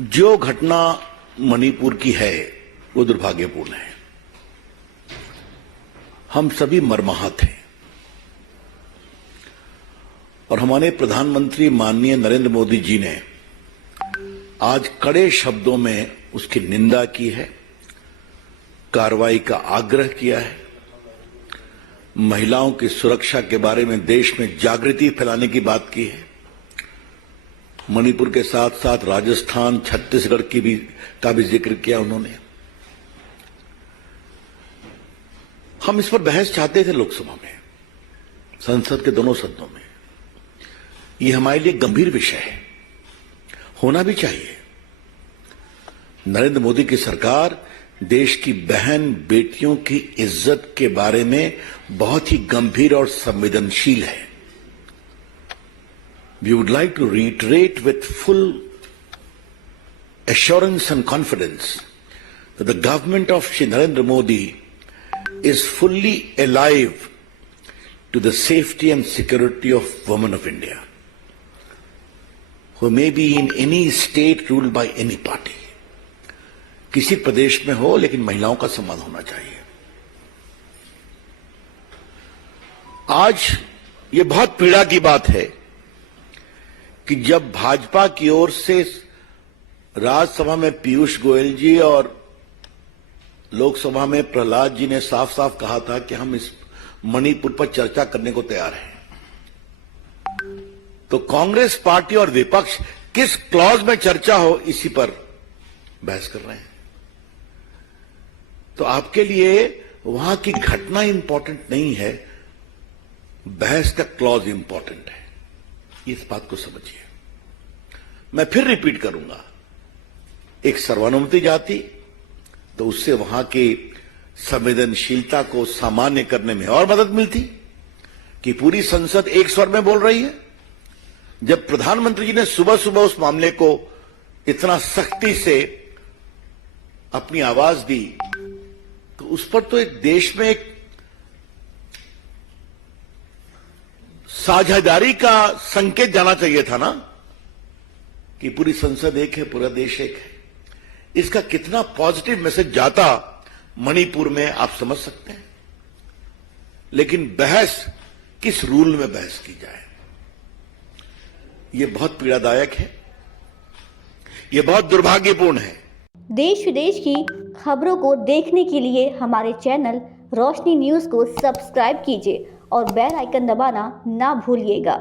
जो घटना मणिपुर की है वो दुर्भाग्यपूर्ण है। हम सभी मर्माहत हैं और हमारे प्रधानमंत्री माननीय नरेंद्र मोदी जी ने आज कड़े शब्दों में उसकी निंदा की है, कार्रवाई का आग्रह किया है। महिलाओं की सुरक्षा के बारे में देश में जागृति फैलाने की बात की है। मणिपुर के साथ साथ राजस्थान, छत्तीसगढ़ का भी जिक्र किया उन्होंने। हम इस पर बहस चाहते थे लोकसभा में, संसद के दोनों सदनों में। यह हमारे लिए गंभीर विषय है, होना भी चाहिए। नरेंद्र मोदी की सरकार देश की बहन बेटियों की इज्जत के बारे में बहुत ही गंभीर और संवेदनशील है। We would like to reiterate with full assurance and confidence that the government of Shri Narendra Modi is fully alive to the safety and security of women of India, who may be in any state ruled by any party. किसी प्रदेश में हो, लेकिन महिलाओं का सम्मान होना चाहिए। आज ये बहुत पीड़ा की बात है कि जब भाजपा की ओर से राज्यसभा में पीयूष गोयल जी और लोकसभा में प्रहलाद जी ने साफ साफ कहा था कि हम इस मणिपुर पर चर्चा करने को तैयार हैं, तो कांग्रेस पार्टी और विपक्ष किस क्लॉज में चर्चा हो इसी पर बहस कर रहे हैं। तो आपके लिए वहां की घटना इंपॉर्टेंट नहीं है, बहस का क्लॉज इंपॉर्टेंट है। इस बात को समझिए। मैं फिर रिपीट करूंगा, एक सर्वानुमति जाती तो उससे वहां की संवेदनशीलता को सामान्य करने में और मदद मिलती कि पूरी संसद एक स्वर में बोल रही है। जब प्रधानमंत्री जी ने सुबह सुबह उस मामले को इतना सख्ती से अपनी आवाज दी, तो उस पर तो एक देश में एक साझेदारी का संकेत जाना चाहिए था ना, कि पूरी संसद एक है, पूरा देश एक है। इसका कितना पॉजिटिव मैसेज जाता मणिपुर में, आप समझ सकते हैं। लेकिन बहस किस रूल में बहस की जाए, यह बहुत पीड़ादायक है, यह बहुत दुर्भाग्यपूर्ण है। देश विदेश की खबरों को देखने के लिए हमारे चैनल रोशनी न्यूज़ को सब्सक्राइब कीजिए और बेल आइकन दबाना ना भूलिएगा।